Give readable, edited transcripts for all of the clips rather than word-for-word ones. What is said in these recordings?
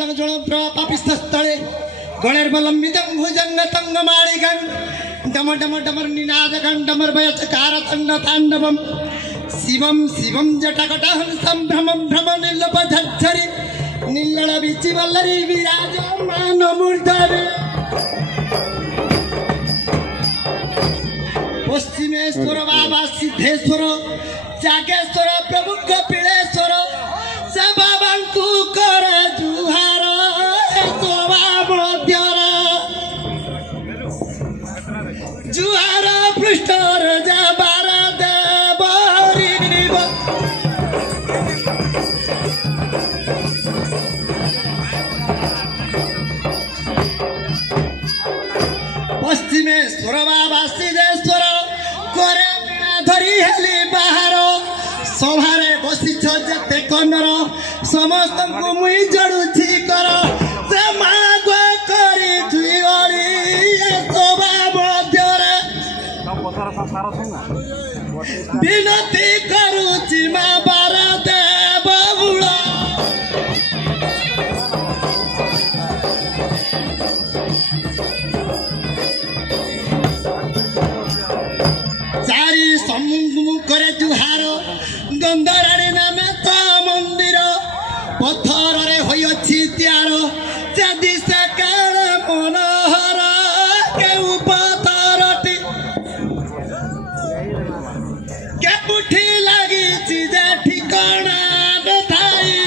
जल जल पापिस्थ स्थले गणेर्बलंबितं भुजंग तंग मालिकं डम डम डमर निनाद डमर भयचकार तंड तांडवम शिवम शिवम जटकटहं संभ्रमं भ्रम निर्लप झरी नीलड़ बीची वल्लरी विराजमान मूर्धरे पश्चिमेश्वर बाबा सिद्धेश्वर जागेश्वर प्रभु कपिलेश्वर से बाबा को कर जुहार शोभा मध्यर जुहार पृष्ठर जबार देव पश्चिमेश्वर बाबा सिद्धेश्वर करे धरी हेली बाहर सभारे बसिछ जेते कनर समस्त को मुई जड़ुछि कर से माग करी जुइली शोभा मध्यरे विनती करुछि मा बार देव बुढ़ चारि सम्मुखरे जुहार गंधराणी नामे तो मंदिर पत्थर रे होइछि त्यार जदि से काण मनोहर केउ पत्थरटी केउठी लागिछि जे ठिकाना नथाई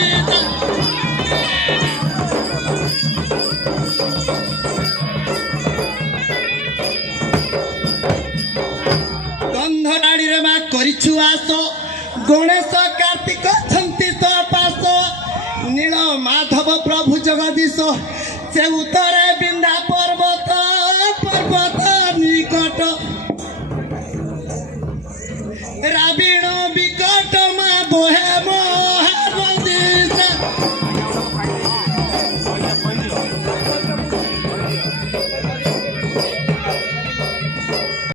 गंधराणी रे मा करिछु आसो गणेश कार्तिक छंती तो पास नील माधव प्रभु जगदीश से उत्तरे बिंदा पर्व